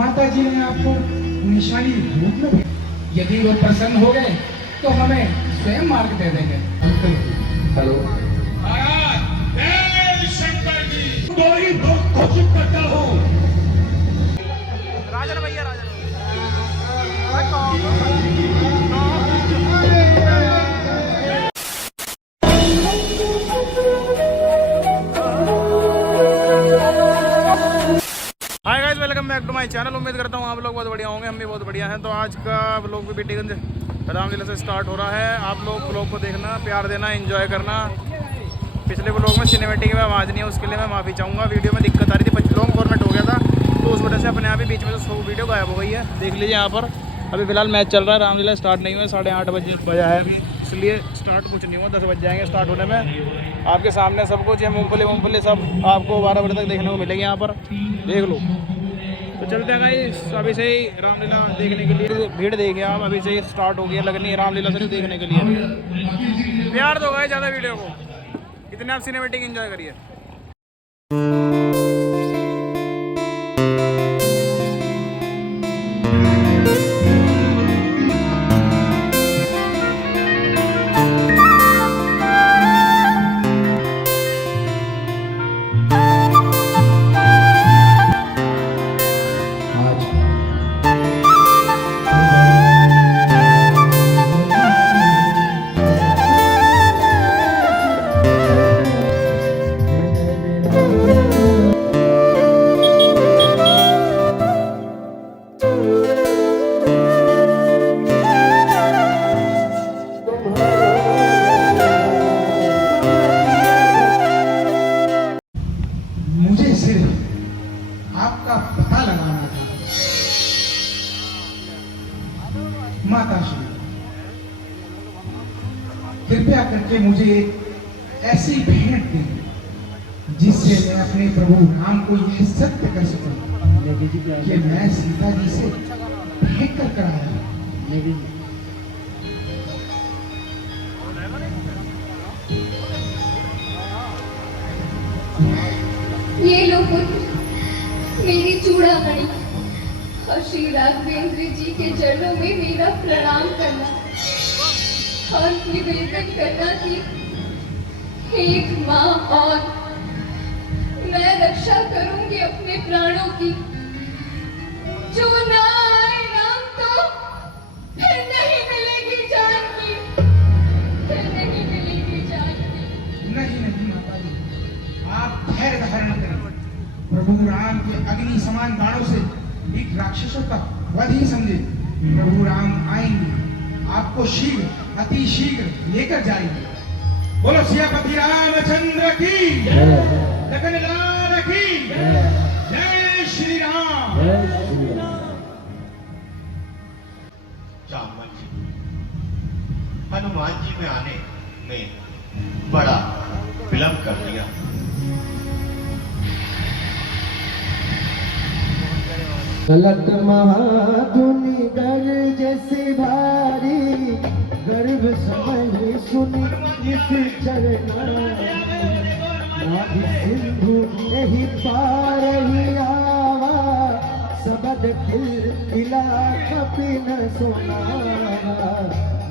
माता जी ने आपको निशानी रूप में भेजा। यदि वो प्रसन्न हो गए तो हमें स्वयं मार्ग दे देंगे। हेलो महाराज, जय शंकर जी। दो ही बहुत घोषित करता हूँ। राजन भैया Rajan hi guys, welcome back to my channel. उम्मीद करता हूँ आप लोग बहुत बढ़िया होंगे, हम भी बहुत बढ़िया हैं। तो आज का व्लॉग भी बेटीगंज रामलीला से स्टार्ट हो रहा है। आप लोग व्लॉग को देखना, प्यार देना, एंजॉय करना। पिछले व्लॉग में सिनेमेटिक में आवाज़ नहीं है, उसके लिए मैं माफ़ी चाहूँगा। वीडियो में दिक्कत आ रही थी, लॉन्ग फॉर्मेट हो गया था, तो उस वजह से अपने आप ही बीच में से वीडियो गायब हो गई है। देख लीजिए यहाँ पर अभी फ़िलहाल मैच चल रहा है। रामलीला स्टार्ट नहीं हुआ, 8:30 बजा है अभी, इसलिए स्टार्ट कुछ नहीं हुआ। 10 बज जाएंगे स्टार्ट होने में। आपके सामने सब कुछ है, मूँगफली सब आपको 12 बजे तक देखने को मिलेगी यहाँ पर, देख लो। तो चलते हैं गाइस, अभी से ही रामलीला देखने के लिए भीड़ देखिए आप, अभी से ही स्टार्ट हो गया लगनी है रामलीला सिर्फ देखने के लिए। प्यार दो गाइस ज़्यादा वीडियो को, इतने आप सिनेमेटिक एंजॉय करिए। मुझे सिर्फ आपका पता लगाना था। माता श्री, कृपया करके मुझे एक ऐसी भेंट दें जिससे मैं अपने प्रभु राम को यह सत्य कर सकूं कि मैं सीता जी से भेंट कर आया हूं। ये लो पुत्र, मेरी चूड़ामणि, और श्री राघवेंद्र जी के चरणों में मेरा प्रणाम करना और निवेदन करना कि एक माँ और मैं रक्षा करूंगी अपने प्राणों की। जो ना आए राम तो फिर नहीं मिलेगी जानकी, फिर नहीं मिलेगी जानकी। नहीं नहीं माता जी, आप धैर्य धारण करें। प्रभु राम के अग्नि समान बाणों से एक राक्षसों का वध ही समझे। प्रभु राम आएंगे, आपको शीघ्र अति शीघ्र लेकर जाएंगे। बोलो सियापति रामचंद्र की, लखन लाल की, जय श्री राम। जामवंत जी, हनुमान जी में आने में बड़ा विलंब कर दिया। गलत महाधुनि गर्ज से भारी, गर्भ समय सुनि निश्चर नाभि सिंधु यही पार ही आवा, सबद खिला कपिन सोनावा,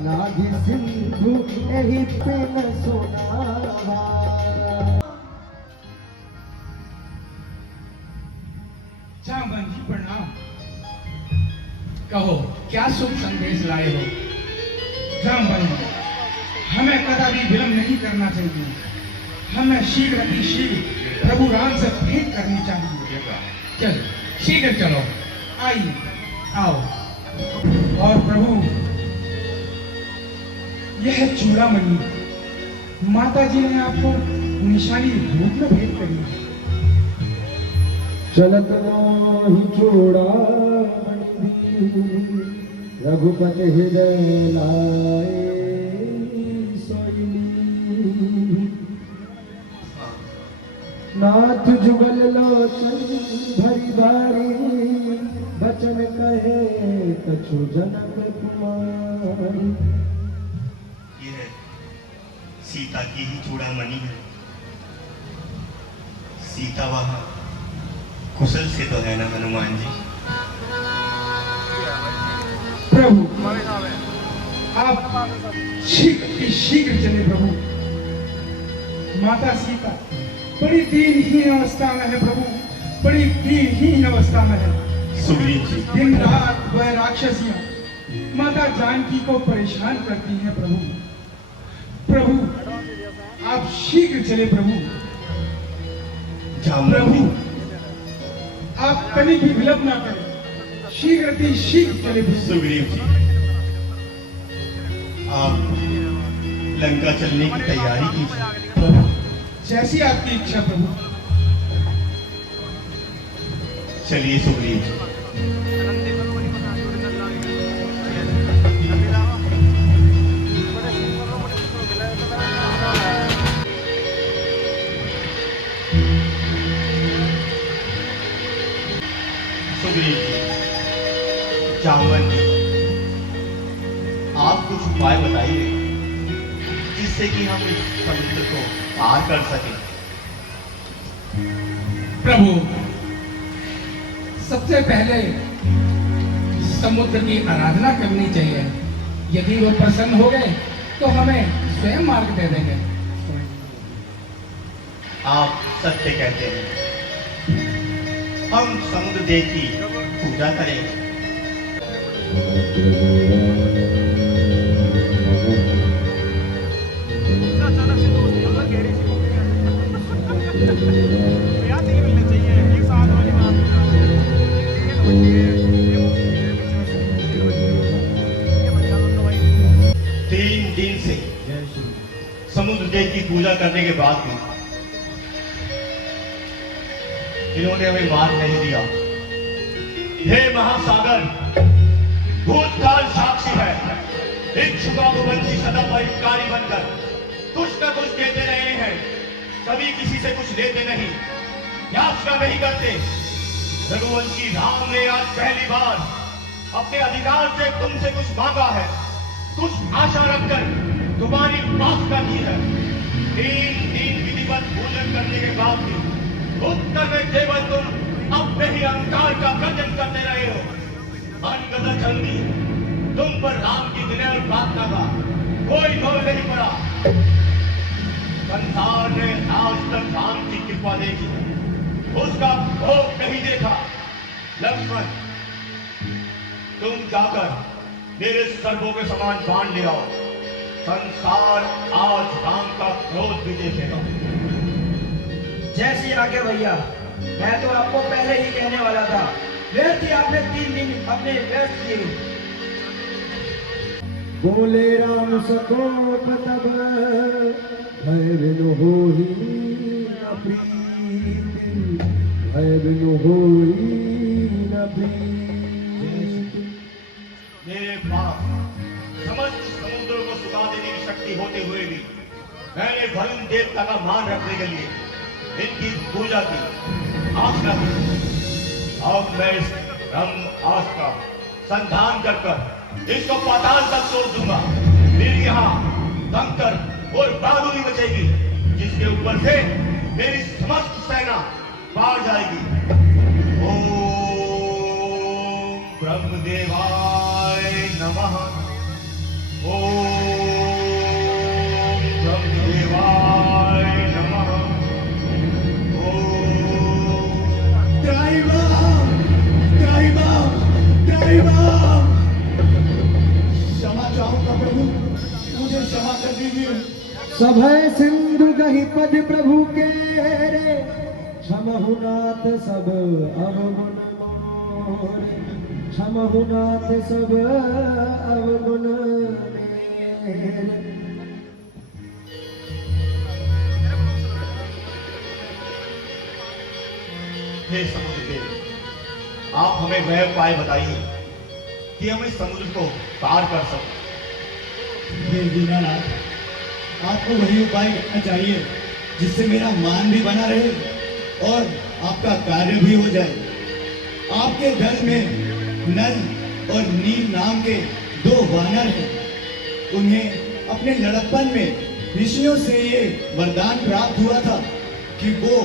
नाभि सिंधु यही पिन सोनावा। जामवंत जी प्रणाम। कहो क्या शुभ संदेश लाए हो? जामवंत, हमें कदापि विलंब नहीं करना चाहिए। हमें शीघ्र अति शीघ्र प्रभु राम से भेंट करनी चाहिए। चलो शीघ्र चलो, आइए आओ। और प्रभु, यह चूड़ामणि माता जी ने आपको निशानी रूप में भेंट करी है। चलत मोहि चूड़ामणि, रघुपति हृदय लाए सोई। नाथ जुगल लोचन भरी बारी, बचन कहे कछु जनक कुमारी। ये सीता की ही चूड़ामणि है। सीता वहां कुशल से तो है ना हनुमान जी? प्रभु हमारे साहब है आप शीघ्र शीघ्र चले प्रभु। माता सीता बड़ी दीनहीन अवस्था में है प्रभु, बड़ी दीनहीन अवस्था में है। सुग्रीव जी, दिन रात वह राक्षसियां माता जानकी को परेशान करती हैं प्रभु। प्रभु आप शीघ्र चले प्रभु। प्रभु आप तनिक भी विलंब ना करें, शीघ्र चले प्रभु। सुग्रीव जी, आप लंका चलने की तैयारी कीजिए। प्रभु जैसी आपकी इच्छा प्रभु। चलिए सुग्रीव जी। सुग्रीव जी, जामवंत जी, आप कुछ उपाय बताइए जिससे कि हम इस समुद्र को पार कर सकें। प्रभु सबसे पहले समुद्र की आराधना करनी चाहिए। यदि वो प्रसन्न हो गए तो हमें स्वयं मार्ग दे देंगे। आप सत्य कहते हैं, हम समुद्र देव की पूजा करेंगे। तीन दिन से समुद्र देव की पूजा करने के बाद भी इन्होंने हमें मार नहीं दिया। हे महासागर, भूतकाल साक्षी है, इच्छुकावंशी सदा परिकारी बनकर कुछ न कुछ देते रहे हैं, कभी किसी से कुछ लेते नहीं, याचना नहीं करते। रघुवंशी राम ने आज पहली बार अपने अधिकार से तुमसे कुछ मांगा है, कुछ आशा रखकर तुम्हारी प्रार्थना की है। तीन दिन विधिवत पूजन करने के बाद भी उत्तर में केवल तुम अपने ही अहंकार का गर्जन करते रहे हो। अनगदा चंदी, तुम पर राम की विनय और प्रार्थना का कोई मोल नहीं पड़ा। संसार ने आज तक राम की कृपा देखी, उसका भोग नहीं देखा। लक्ष्मण, तुम जाकर मेरे सर्वों के समान बाण ले आओ। संसार आज राम का क्रोध भी देखेगा। जैसी आगे भैया, मैं तो आपको पहले ही कहने वाला था, व्यर्थ ही आपने 3 दिन अपने व्यर्थ किए। बोले राम सकोप तब भय बिनु होई न प्रीति, भय बिनु होई न प्रीति। मेरे पास समस्त समुद्र को सुखा देने की शक्ति होते हुए भी मैंने वरुण देवता का मान रखने के लिए इनकी पूजा की, आस्था की। अब मैं इस ब्रह्म आस का संधान कर इसको पाताल तक छोड़ दूंगा। फिर यहाँ दमकर और बहादुरी बचेगी, जिसके ऊपर से मेरी समस्त सेना पार जाएगी। ओम ब्रह्मदेवाय नमः। ओम ब्रह्मदेवाय नमः। क्षमा चाहूंगा प्रभु, मुझे क्षमा कर दीजिए। सभय सिंधु गहि पद प्रभु के रे, क्षमहुनाथ सब अवगुण मोरे, क्षमहुनाथ सब अवगुण मेरे। हे समुद्र देव, आप हमें वह उपाय बताइए कि हम इस समुद्र को पार कर सकें। हे दीनानाथ, आपको वही उपाय करना चाहिए जिससे मेरा मान भी बना रहे और आपका कार्य भी हो जाए। आपके दल में नल और नील नाम के 2 वानर हैं। उन्हें अपने लड़कपन में ऋषियों से ये वरदान प्राप्त हुआ था कि वो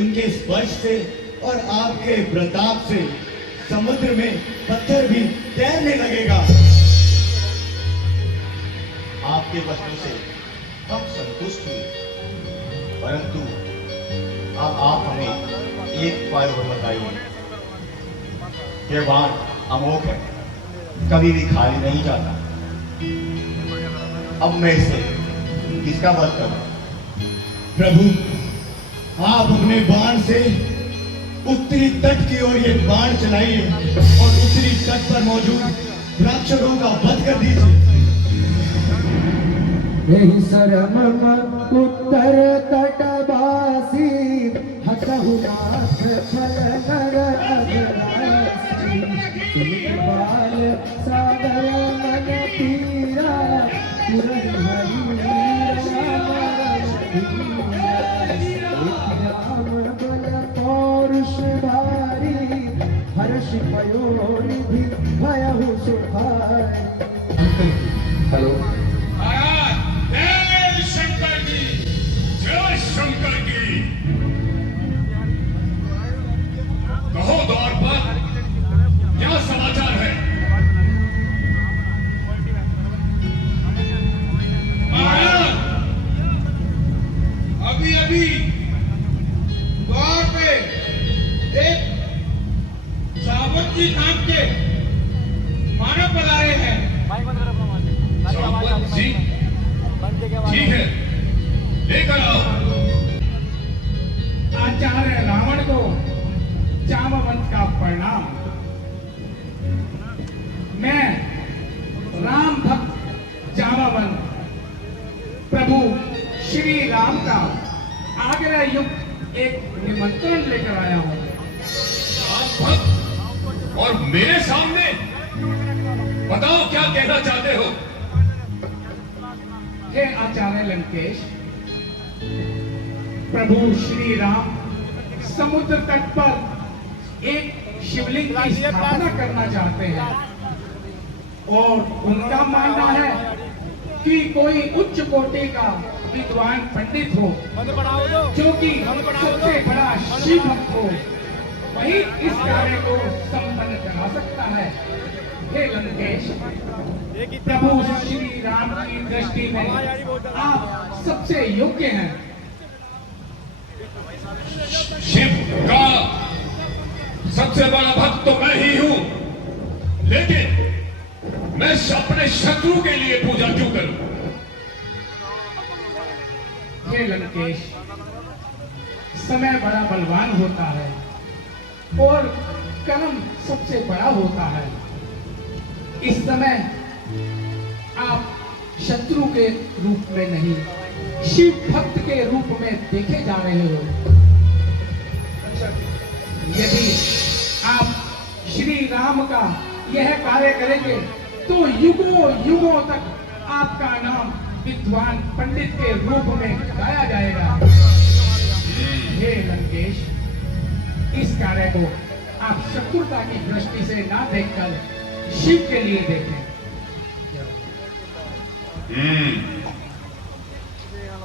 उनके स्पर्श से और आपके प्रताप से समुद्र में पत्थर भी तैरने लगेगा। आपके वचनों से हम संतुष्ट हुए, परंतु अब आप हमें एक उपाय और बताइए। यह बाण अमोघ है, कभी भी खाली नहीं जाता। अब मैं इसे किसका वध करूं? प्रभु, आप अपने बाण से उत्तरी तट की ओर ये बाण चलाइए और उत्तरी तट पर मौजूद राक्षसों का वध कर दीजिए। यही शरम उत्तर तटवासी हतहु नाथ छल नर अघरासी बाल सागर मन पीरा पुरन हरि राम बल पौरुष भारी हर्ष पयोनिधि भयहु सुखारी। हेलो, जय शंकर की, जय शंकर की। कहो द्वार पर क्या समाचार है? महाराज, अभी अभी द्वार पे एक सावत जी नाम के मानव पधारे हैं। सावत जी, ठीक है, लेकर आओ। आचार्य रावण को जामवंत का प्रणाम। मैं राम भक्त जामवंत प्रभु श्री राम का आग्रह युक्त एक निमंत्रण लेकर आया हूं। आप भक्त और मेरे सामने, बताओ क्या कहना चाहते हो? हे आचार्य लंकेश, प्रभु श्री राम समुद्र तट पर एक शिवलिंग की स्थापना करना चाहते हैं और उनका मानना है कि कोई उच्च कोटि का विद्वान पंडित हो जो कि सबसे बड़ा शिव भक्त हो, वही इस कार्य को संपन्न करा सकता है। हे लंकेश, प्रभु श्री राम की दृष्टि में आप सबसे योग्य हैं। शिव का सबसे बड़ा भक्त तो मैं ही हूं, लेकिन मैं अपने शत्रु के लिए पूजा क्यों करूं? हे लंकेश, समय बड़ा बलवान होता है और कर्म सबसे बड़ा होता है। इस समय आप शत्रु के रूप में नहीं, शिव भक्त के रूप में देखे जा रहे हो। यदि आप श्री राम का यह कार्य करेंगे तो युगों युगों तक आपका नाम विद्वान पंडित के रूप में गाया जाएगा। हे लंकेश, इस कार्य को आप शत्रुता की दृष्टि से ना देखकर शिव के लिए देखें।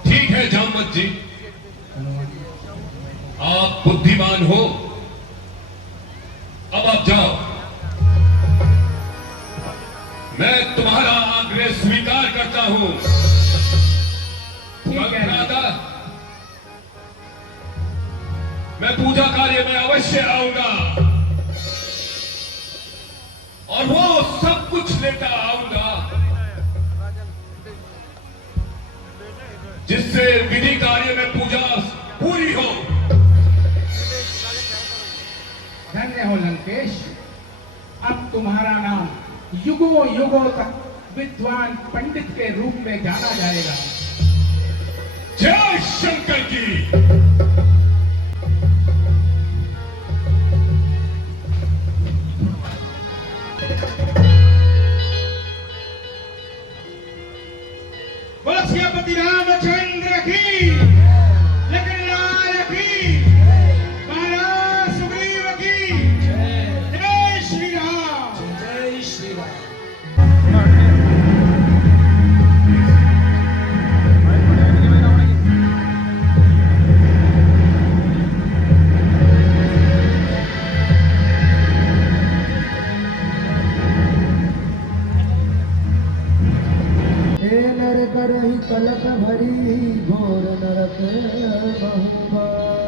ठीक है जामवंत जी, आप बुद्धिमान हो। अब आप जाओ, मैं तुम्हारा आग्रह स्वीकार करता हूं। ठीक है। राधा, मैं पूजा कार्य में अवश्य आऊंगा और वो सब कुछ लेकर आऊंगा जिससे विधि कार्य में पूजा पूरी हो। धन्य हो लंकेश, अब तुम्हारा नाम युगों युगों तक विद्वान पंडित के रूप में जाना जाएगा। जय शंकर की। बलसियापति रामचंद्र की, लखन लाल की, महाराज सुग्रीव की। जय श्री राम। जय श्री राम। हरि घोर नरक बहुबास।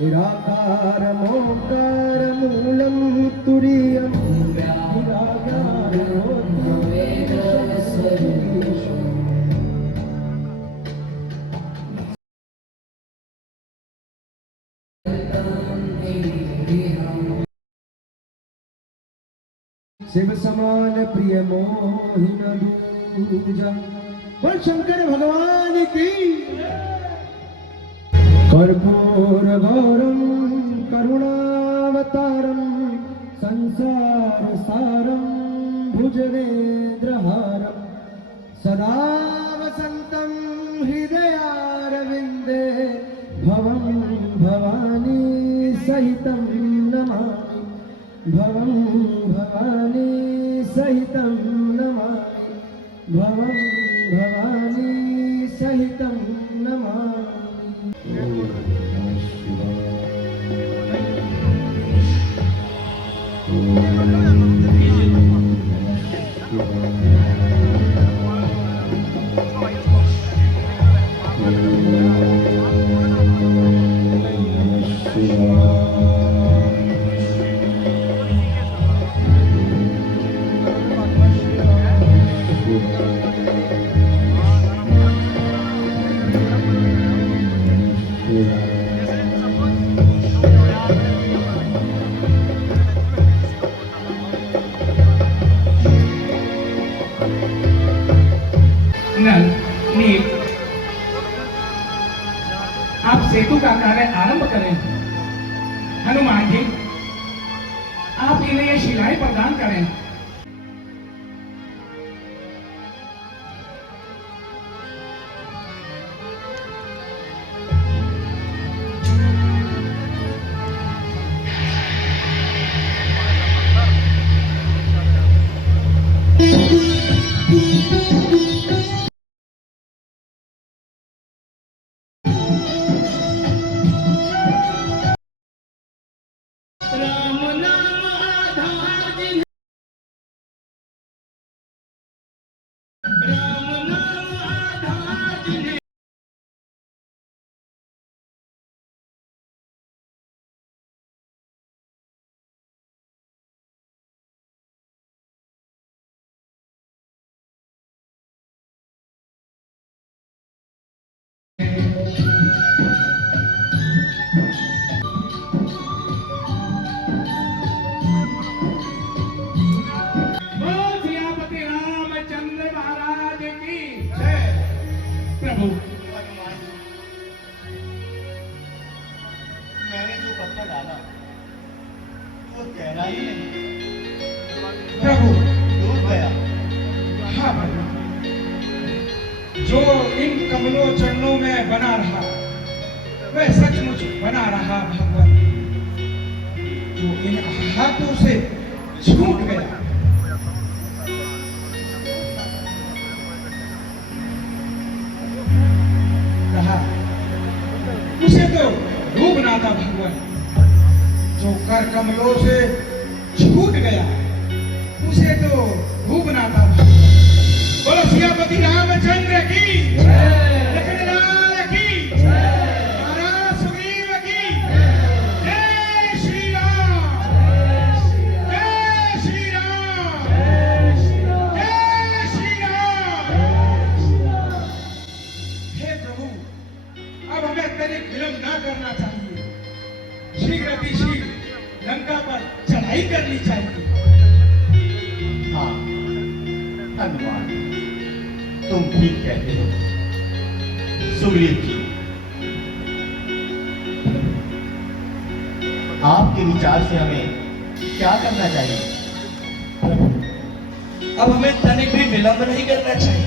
निराकार मोकार मूलम तुरीयम निराकार शिव समान प्रिय मोहिन दूजा। बोल शंकर भगवान की। कर्पूर गौरम करुणावतारम संसार सारम भुजगेन्द्रहारम सदा वसंतम हृदयारविंदे भवं भवानी सहितं नमामि। भवं भवानी सहितं नमामि। भवं भवानी सहितं नमामि। नल नील आप सेतु का कार्य आरंभ करें। हनुमान जी आप इन्हें ये शिलाएं प्रदान करें। मैंने जो पत्थर डाला वो गहराई नहीं प्रभु डूब गया। हाँ प्रभु, जो इन कमलों चरणों में बना रहा वह सचमुच बना रहा भगवान, जो इन हाथों से छूट गया कहा उसे तो डूबना था भगवान, जो कर कमलों से छूट गया उसे तो डूबना था। बोलो सियापति रामचंद्र की, लखनलाल की, महाराज सुग्रीव की जय श्री राम, जय श्री राम, जय श्री राम। हे प्रभु, अब हमें अत्यधिक विलंब ना करना चाहिए, शीघ्र अतिशीघ्र लंका पर चढ़ाई करनी चाहिए। हाँ हनुमान, तुम ठीक कहते हो। सुग्रीव जी, आपके विचार से हमें क्या करना चाहिए? अब हमें तनिक भी विलंब नहीं करना चाहिए।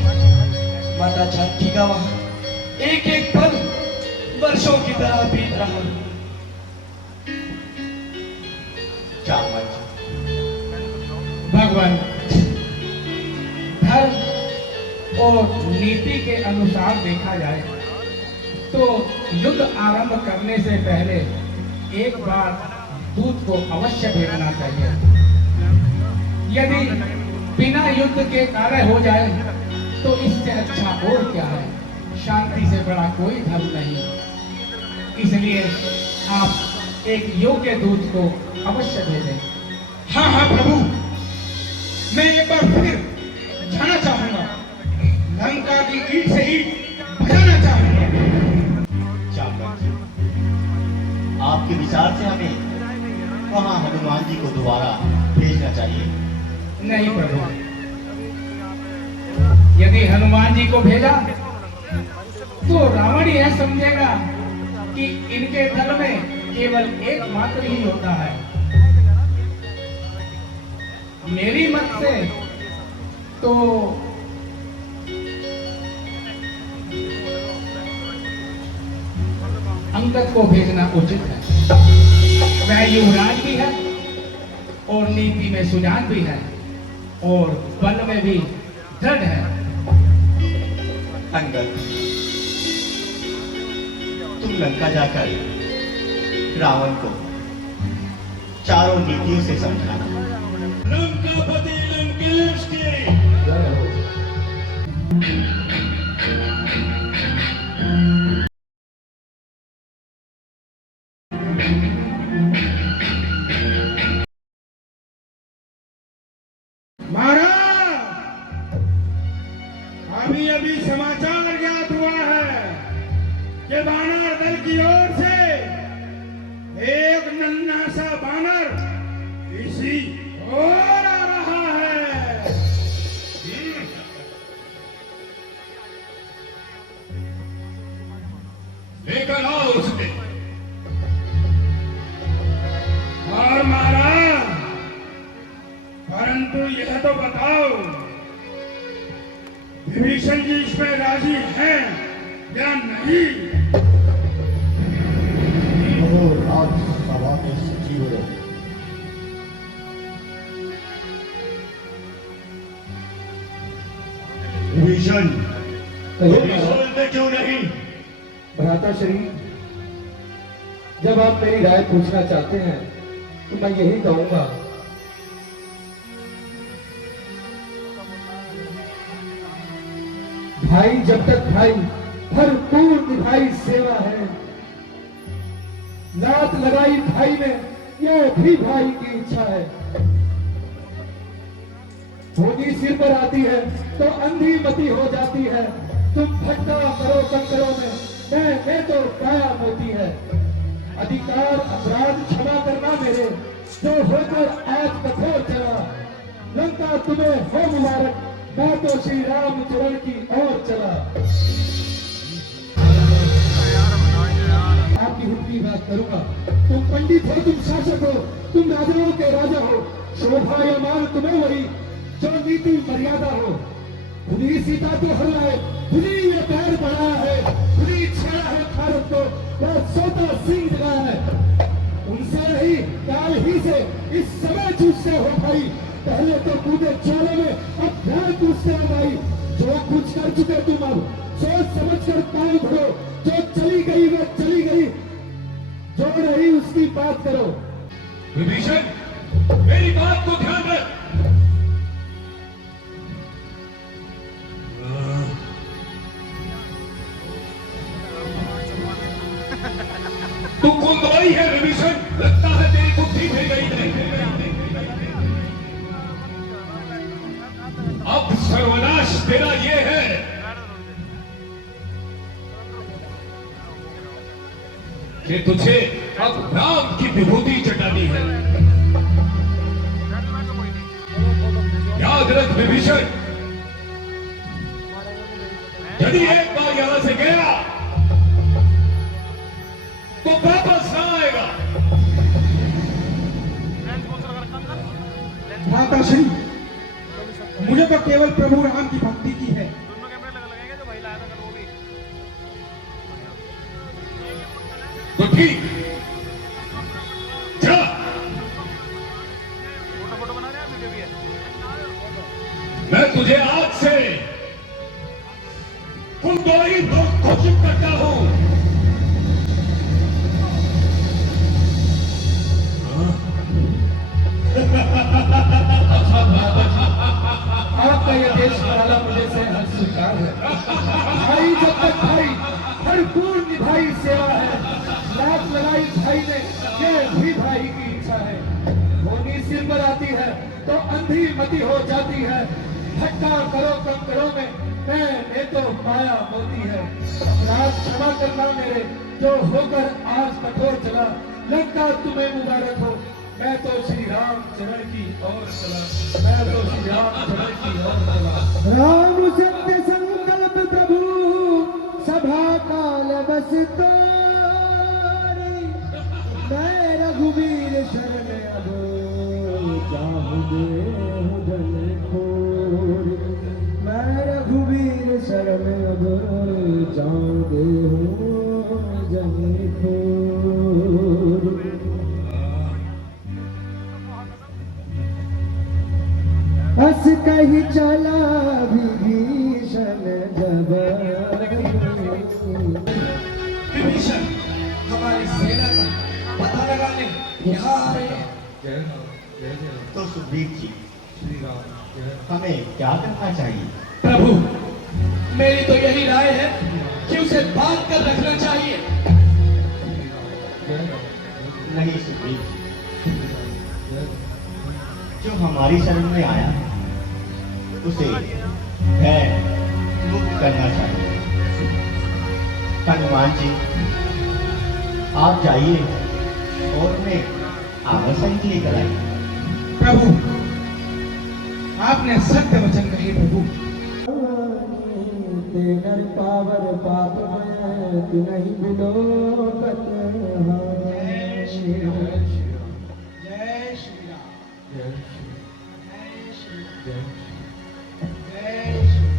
माता जानकी का वहां एक एक पल वर्षों की तरह बीत रहा है। चावल जी। भगवान, धर्म और नीति के अनुसार देखा जाए तो युद्ध आरंभ करने से पहले एक बार दूत को अवश्य भेजना चाहिए। यदि बिना युद्ध के कार्य हो जाए तो इससे अच्छा और क्या है। शांति से बड़ा कोई धर्म नहीं। इसलिए आप एक योग्य दूत को अवश्य भेजें। हाँ हाँ प्रभु, मैं एक बार फिर जाना चाहूंगा, लंका की ईंट से ही बजाना चाहूंगा। चावल जी, आपके विचार से हमें वहां हनुमान जी को दोबारा भेजना चाहिए। नहीं प्रभु, यदि हनुमान जी को भेजा तो रावण यह समझेगा कि इनके दल में केवल एकमात्र ही होता है। मेरी मत से तो अंगद को भेजना उचित है। वह युवराज भी है और नीति में सुजान भी है और बल में भी दृढ़ है। अंगद, तुम लंका जाकर रावण को चारों नीतियों से समझाना। लंकापति लंकेश की महाराज, अभी अभी समाचार ज्ञात हुआ है कि बानर दल की ओर से एक नन्हा सा बानर इसी ओर आ रहा है। लेकर आओ उसके। और महाराज, परंतु यह तो बताओ, विभीषण जी इसमें राजी हैं या नहीं? आज सभा के सचिव रहे। विभीषण, कहिए बोलते क्यों नहीं? भ्राताश्री, जब आप मेरी राय पूछना चाहते हैं तो मैं यही कहूंगा, भाई जब तक भाई भरपूर निभाई सेवा है, लात लगाई भाई में यह भी भाई की इच्छा है। होनी सिर पर आती है तो अंधी मती हो जाती है। तुम फटका करो कंकरों में, मैं तो काया मोती है। अधिकार अपराध क्षमा करना मेरे, जो होकर आज कठोर चला। लंका तुम्हें हो मुबारक, मैं तो श्री राम चरण की ओर चला। आपकी हित की बात करूंगा। तुम पंडित हो, तुम शासक हो, तुम राजाओं के राजा हो। शोभा या मान तुम्हें वही जो नीति मर्यादा हो। खुदी सीता तो हराए, खुदी ये पैर बढ़ाया है, खुदी छेड़ा है भारत को, वह सोता सिंह जगा है। उनसे नहीं, काल ही से इस समय चूसते हो भाई। पहले तो कूदे चोले में, अब ध्यान पूछते हो भाई। जो कुछ कर चुके तुम, अब सोच समझ कर पाँव धरो। जो चली गई वह चली गई, जो रही उसकी बात करो। विभीषण, मेरी बात को ध्यान रख। तू कौन दवाई है विभीषण? लगता है तेरी बुद्धि फिर गई है। अब सर्वनाश तेरा ये है कि तुझे अब राम की विभूति चटानी है। याद रख विभीषण, यदि एक बार यहां से गया तो वापस ना आएगा। माताश्री, मुझे तो केवल प्रभु राम की भक्ति की है। तो ठीक, जा मैं तुझे आज से कुंदोरी घोषित करता हूं। आपका यह देश कराना मुझे से हर स्वीकार है। भाई जब तक भाई भरपूर निभाई सेवा है, लात लगाई भाई ने ये भी भाई की इच्छा है। होनी सिर पर आती है तो अंधी मती हो जाती है। ठट्टा करो कम करो में मैंने तो पाया मोती है। रात क्षमा करना मेरे जो होकर आज कठोर चला। लंका तुम्हें मुबारक हो। मैं तो श्री राम चरण की ओर चला। मैं तो श्री राम चरण की ओर चला। राम सत्य संकल्प प्रभु सभा काल बस तोरी। मैं रघुवीर शरण अब जाहु देहु जन खोरी। मैं रघुवीर शरण अब जाहु देहु जन खोरी। हस कही चला विभीषण जब। विभीषण हमारी सेना का पता लगाने यहाँ आ रहे हैं। तो सुग्रीव जी, हमें क्या करना चाहिए? प्रभु, मेरी तो यही राय है कि उसे बांध कर रखना चाहिए। नहीं सुग्रीव जी, जो हमारी शरण में आया है उसे भय मुक्त करना चाहिए। हनुमान जी, आप जाइए और उन्हें आगे सहित लेकर आइए। प्रभु, आपने सत्य वचन कहे प्रभु। नर पावर पाप में नहीं मिलो जय श्री राम, जय श्री राम, जय श्री राम, जय श्री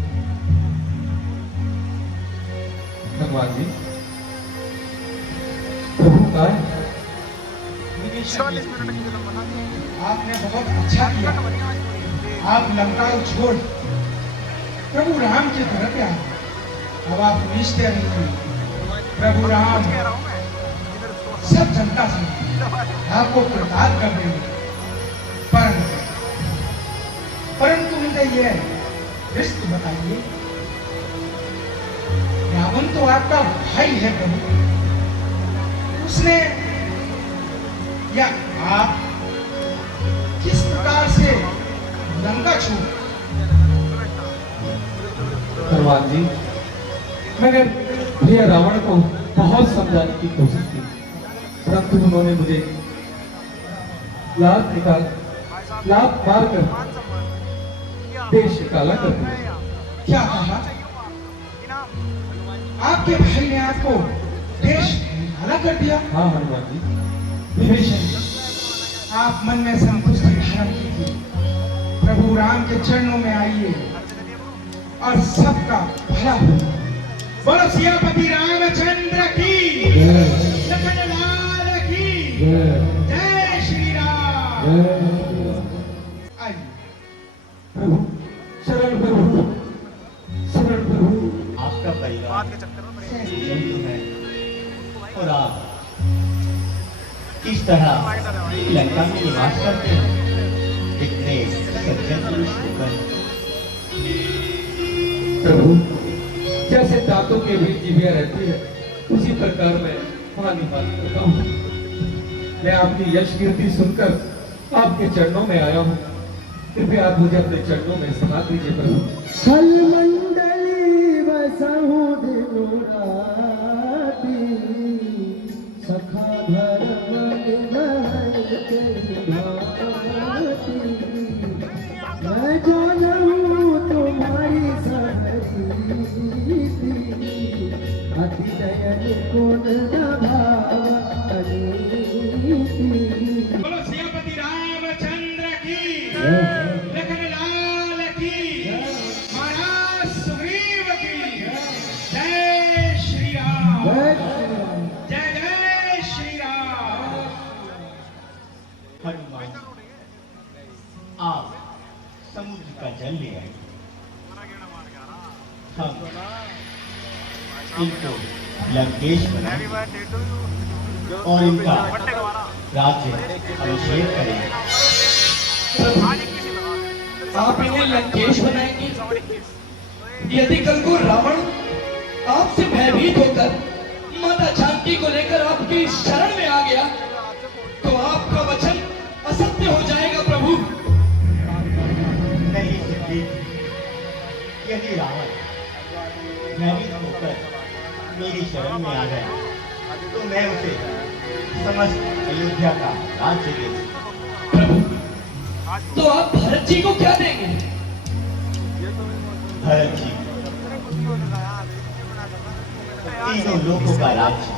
भगवान जी प्रभु का आपने बहुत अच्छा किया। आप लंका को छोड़ प्रभु राम की तरफ आए। अब आप निश्चय रहिए, प्रभु राम सब जनता से आपको कृतार्थ कर देंगे। परंतु मुझे यह रिश्त बताइए, रावण तो आपका भाई है प्रभु, उसने या आप किस प्रकार से लंका छोड़? भगवान जी, मैंने भैया रावण को बहुत समझाने की कोशिश की, परंतु उन्होंने मुझे लात मार कर देश निकाला कर दिया। क्या कहा? आपके भाई ने आपको देश निकाला कर दिया? हाँ हनुमान जी। विभीषण, आप मन में संतुष्टि धारण कीजिए, प्रभु राम के चरणों में आइए और सबका भला हो। बोलो सियापति रामचंद्र की, लखन लाल की, जय श्री राम। आइए प्रभु शरण प्रभु, शरण प्रभु। आपका परिवार संतुष्ट है और आप किस तरह लंका में निवास करते हैं, इतने सज्जन पुरुष होकर। प्रभु, जैसे दांतों के बीच जीभिया रहती है, उसी प्रकार मैं पानी पानी करता हूँ। मैं आपकी यश कीर्ति सुनकर आपके चरणों में आया हूँ। कृपया आप मुझे अपने चरणों में स्थान दीजिए प्रभु। फल मंडली बसहु दिनु राती, सखा धर्म निभाए तेरी भांति। मैं जानूं तुम्हारी सहरीति, अति दयन गुण नभानीति। बोलो सियापति रामचंद्र की, लखन लाल की, महाराज सुग्रीव की, जय श्री राम, जय जय श्री राम। हनुमान, आप समुद्र का जल ले आए। हम इनको लंकेश बनाएं और इनका राज्य अभिषेक करेंगे। आप इन्हें लंकेश बनाएंगे? यदि कल को रावण आपसे भयभीत होकर माता जानकी को लेकर आपकी शरण में आ गया तो आपका वचन असत्य हो जाएगा प्रभु। नहीं सिद्धि, यदि रावण भयभीत होकर मेरी शरण में आ गया तो मैं उसे समस्त अयोध्या का राज्य दे दूंगा। प्रभु, तो आप भरत जी को क्या देंगे? भरत जी तीनों लोगों का राज्य।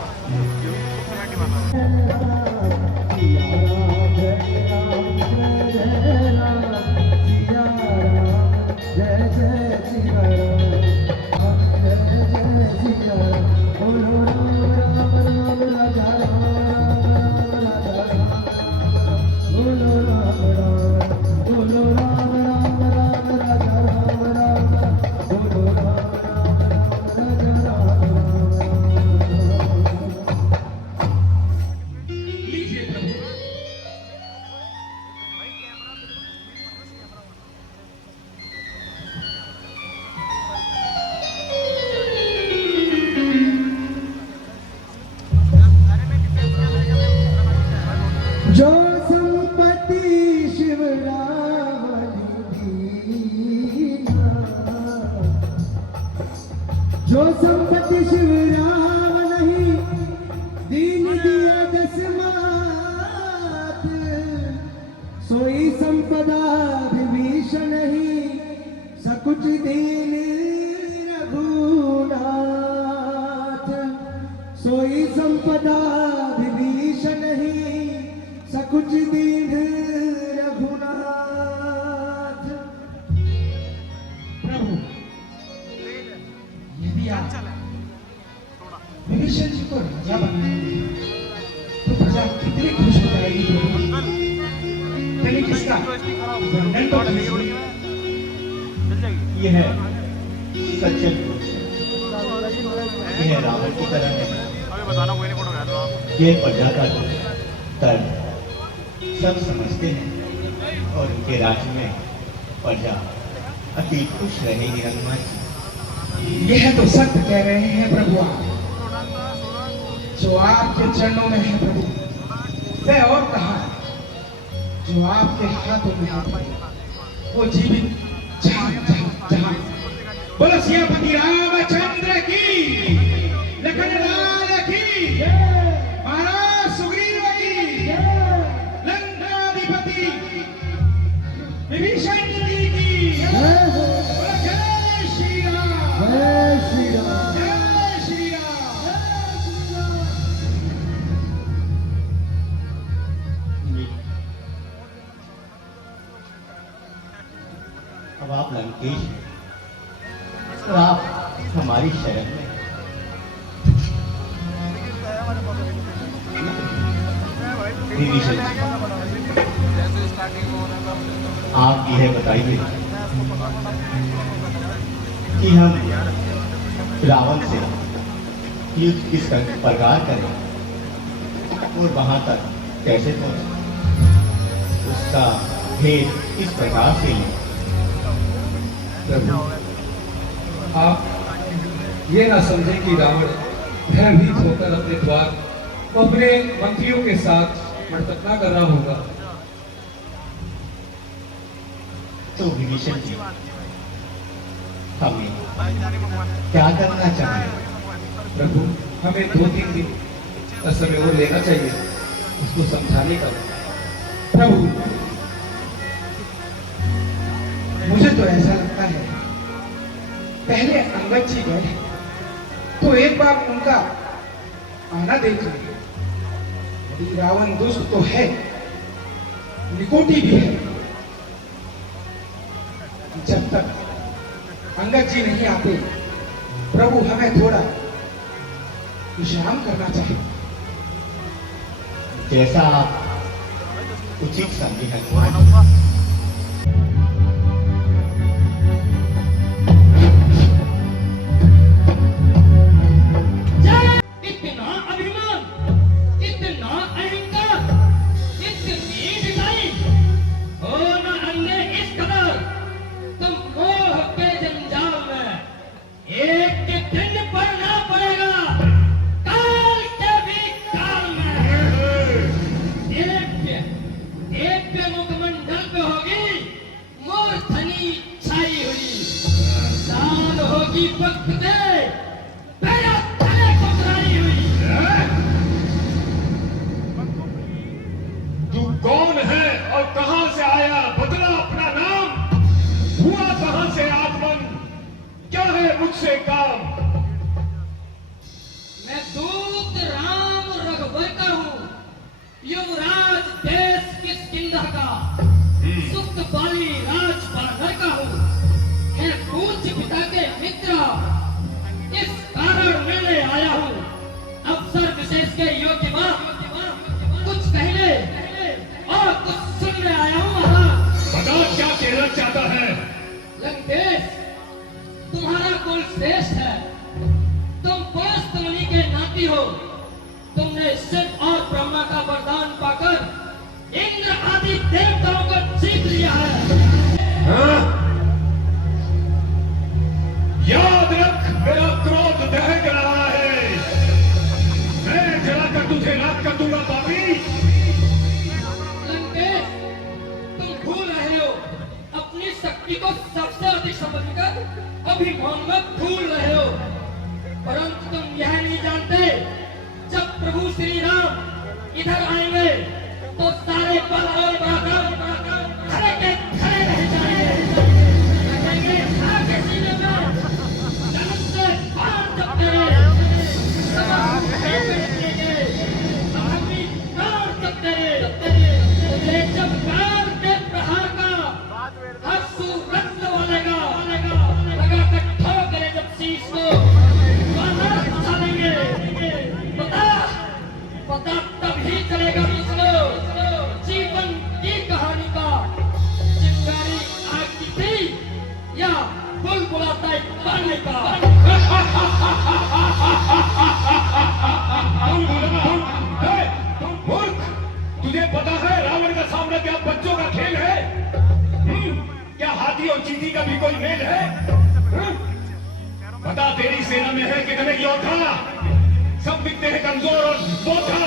जो संपत्ति शिव रावण दीना, जो संपत्ति शिव रावण नहीं दीन दिया दसमात, सोई संपदा विभीषण नहीं सकुच दीन रघुनाथ, सोई संपदा विभीषण नहीं सकुच दीन रघुनाथ। प्रभु, यदि आप विभीषण जी को राजा बनाएंगे तो प्रजा कितनी खुश हो जाएगी प्रभु। यानी किसका वर्णन तो कीजिए। यह है सच्चे पुरुष, यह रावण की तरह नहीं। ये प्रजा का तर्क सब समझते हैं और उनके राज्य में प्रजा अति खुश रहेगी। हनुमान जी, यह तो सत्य कह रहे हैं प्रभु आप। जो आपके चरणों में है प्रभु वह और कहा जो आपके हाथों में है वो जीवित जहां जहां जहां। बोलो सियापति रामचंद्र की, लखन लाल की, महाराज सुग्रीव की, लंकाधिपति विभीषण जी की। बोलो जय श्री राम, जय श्री राम। जय श्री राम। अब आप लंकेश हैं और आप हमारी शरण में। विभीषण जी, आप यह बताइए कि हम रावण से युद्ध किस प्रकार करें और वहां तक कैसे पहुंचे, उसका भेद किस प्रकार से लें। प्रभु, आप ये ना समझें कि रावण भयभीत होकर अपने द्वार को अपने मंत्रियों के साथ मर्तना कर रहा होगा। तो विभीषण जी, हमें क्या करना चाहिए? प्रभु, हमें 2-3 दिन का समय और लेना चाहिए उसको समझाने का। प्रभु, मुझे तो ऐसा लगता है पहले अंगद जी गए तो एक बार उनका आना देख लें। यदि रावण दुष्ट तो है, निकोटी भी है, जब तक अंगद जी नहीं आते प्रभु हमें थोड़ा विश्राम करना चाहिए। जैसा आप उचित समझे हनुमान। ही वक्त दे मेरा तले को गिराई हुई। तू कौन है और कहां से आया? बदला अपना नाम। हुआ कहां से आगमन? क्या है मुझसे काम? मैं दूत राम रघुवर का हूँ, युवराज देश किष्किंधा का, सुक्त बाली राज बानर का हूँ। मैं पूज्य पिता के मित्र, इस कारण मिलने आया हूँ। अवसर विशेष के योग्य मां कुछ कहने और कुछ सुनने आया हूँ। महाराज बता क्या कहना चाहता है? लंकेश, तुम्हारा कुल श्रेष्ठ है, तुम पौस्त मुनि के नाती हो। तुमने शिव और ब्रह्मा का वरदान पाकर इंद्र आदि देवताओं को जीत लिया है। हाँ? याद रख, मेरा क्रोध दहक रहा है। मैं जलाकर तुझे राख कर दूंगा पापी। लंकेश, तुम भूल रहे हो, अपनी शक्ति को सबसे अधिक समझकर अभिमान में भूल रहे हो। परंतु तुम यह नहीं जानते, जब प्रभु श्री राम इधर आएंगे तो सारे बल और पराक्रम खड़े के खड़े रह जाएंगे। लगेंगे आगे सीने में जन्म से बाहर जब तेरे तमाम खेल निकलेंगे, अपनी प्राण तक तेरे जब काल के प्रहार का हर सूरत वालेगा लगा कर ठोकरे जब शीश को बाहर उठा लेंगे। पता तभी चलेगा मुझको जीवन की कहानी का, चिंगारी आग की थी या बुलबुलाता एक पानी का। मूर्ख, तुझे पता है रावण का सामना क्या बच्चों का खेल है? क्या हाथी और चींटी का भी कोई मेल है? पता तेरी सेना में है कितने योद्धा? सब दिखते हैं कमजोर और बोझा।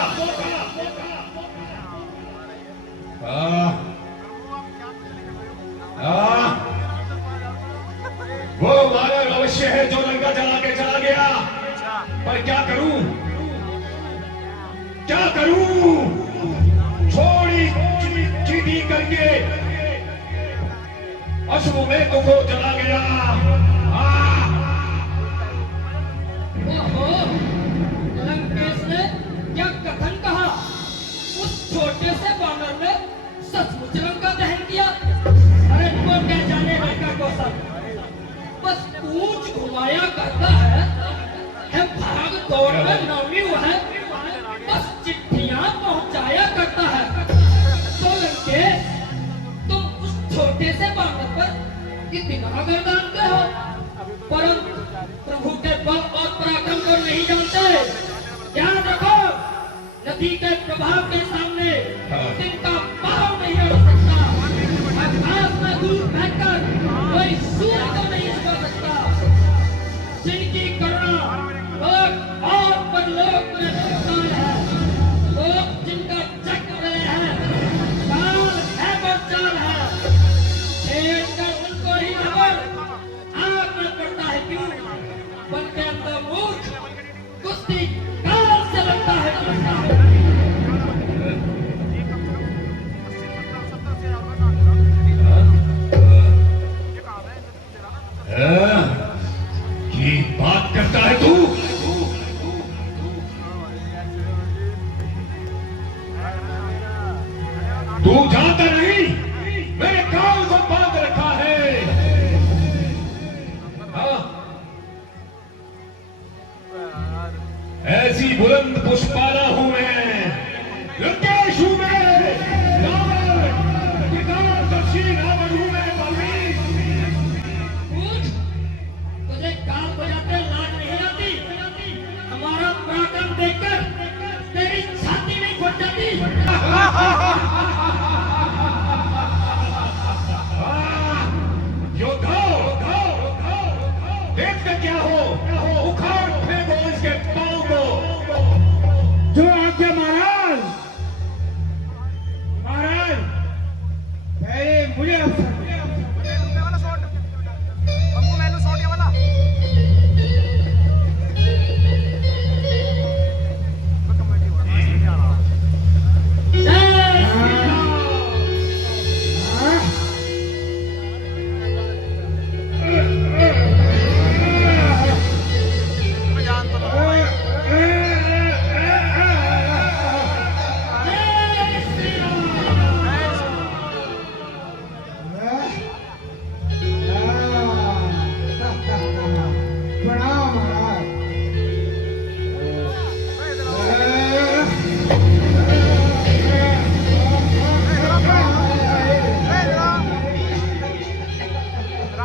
वो वानर अवश्य है जो लंका जला के चला गया, पर क्या करूं? क्या करूं? छोड़ी चीटी करके अश्रु में तुमको चला गया। ओहो, लंकेश ने क्या कथन कहा? उस छोटे से बानर ने सचमुच लंका दहन किया? अरे वो क्या जाने लंका को सब, बस पूंछ घुमाया करता है भाग दौड़ में नौमी हुआ है, बस चिट्ठियां पहुंचाया करता है। तो लंकेश, तुम उस छोटे से बानर पर इतना गर्दानते हो, परंतु प्रभु के बल और पराक्रम को नहीं जानते। याद रखो, नदी के प्रभाव के सामने तिनका पाँव नहीं अड़ सकता। आकाश में दूर बहकर कोई सूर्य को नहीं छुपा सकता। जिनकी करुणा लोक और परलोक में विशाल है, लोग जिनका चक्र है, काल है बचाल है, छेड़ कर उनको ही खबर आग में पड़ता है। क्यों बन के अंदर मूर्ख कुश्ती काल से लगता है। की बात करता है तू? तू जानता नहीं मेरे कान को बांध रखा है। हाँ? ऐसी बुलंद पुष्पाला हूं मैं, लंकेश हूं मैं, रावण, विकरालदर्शी रावण हूं मैं। तुझे काल बजाते लाज नहीं आती? हमारा पराक्रम देखकर तेरी छाती नहीं फट जाती? देखते क्या हो? उखाड़ फेंको इसके पांव को।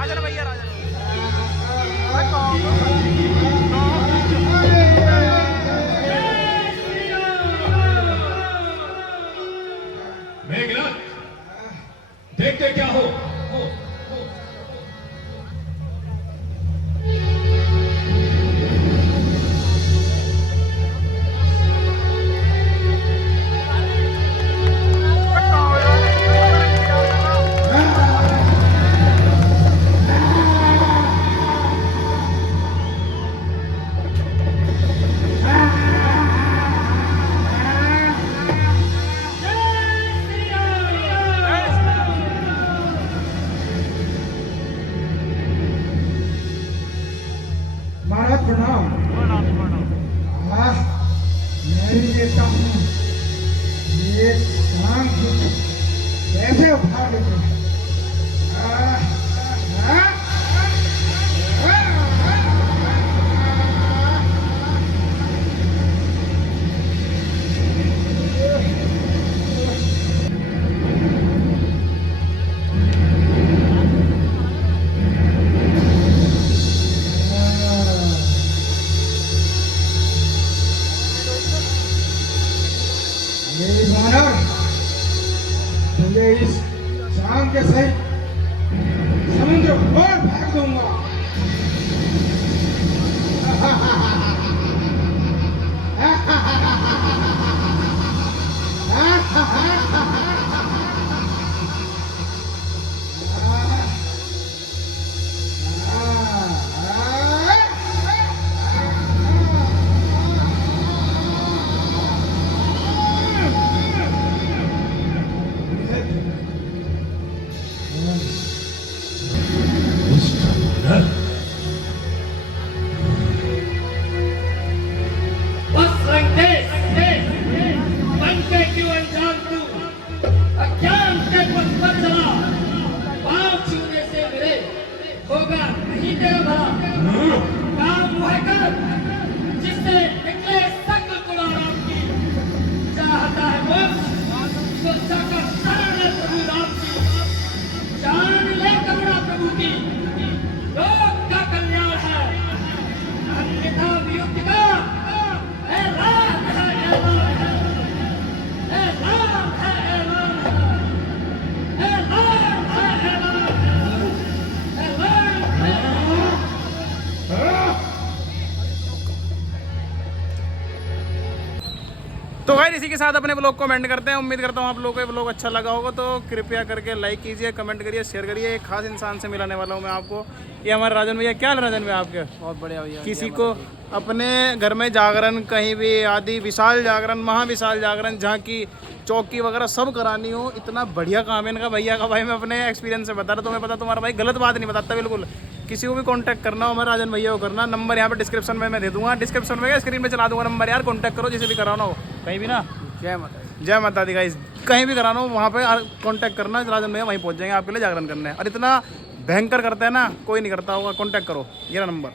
राजन भैया मेघनाथ देखते क्या हो महाराज प्रणाम। मैं भी देखता हूँ ये शाम कैसे उठा लेते हैं। ये मानव तुझे इस शाम के सहित समुद्र और फेंक दूंगा। बस रंग दे मन के क्यों अनजान तू अज्ञान के पथ पर चला पाँव छूने से मेरे होगा नहीं तेरा भला काम वह कर जिससे निकले सकल कुलाराम की चाहता है मोक्ष तो जाकर शरण ले प्रभु राम की जान ले करुणा प्रभु की लोक का कल्याण है अन्यथा वियुक्त का ऐलान है ऐलान है ऐलान है ऐलान है ऐलान है ऐलान है तो भाई इसी के साथ अपने ब्लॉग को एंड करते हैं। उम्मीद करता हूँ आप लोगों को ये ब्लॉग अच्छा लगा होगा, तो कृपया करके लाइक कीजिए, कमेंट करिए, शेयर करिए। एक खास इंसान से मिलाने वाला हूँ मैं आपको, ये हमारे राजन भैया। क्या हाल है राजन भैया आपके? बहुत बढ़िया भैया। किसी को अपने घर में जागरण, कहीं भी आदि विशाल जागरण, महाविशाल जागरण, झांकी, चौकी वगैरह सब करानी हो, इतना बढ़िया काम है इनका भैया का। भाई मैं अपने एक्सपीरियंस से बता रहा हूँ, तुम्हें पता, तुम्हारा भाई गलत बात नहीं बताता बिल्कुल। किसी को भी कांटेक्ट करना हो, मैं राजन भैया को करना। नंबर यहाँ पे डिस्क्रिप्शन में मैं दे दूंगा, डिस्क्रिप्शन में स्क्रीन पे चला दूंगा नंबर यार। कांटेक्ट करो जिसे भी कराना हो, कहीं भी ना। जय माता दी। जय माता दी गाइस। कहीं भी कराना हो वहाँ पे कांटेक्ट करना, राजन भैया वहीं पहुँच जाएंगे आपके लिए जागरण करने। और इतना भयंकर करते हैं ना, कोई नहीं करता होगा। कांटेक्ट करो, ये रहा नंबर।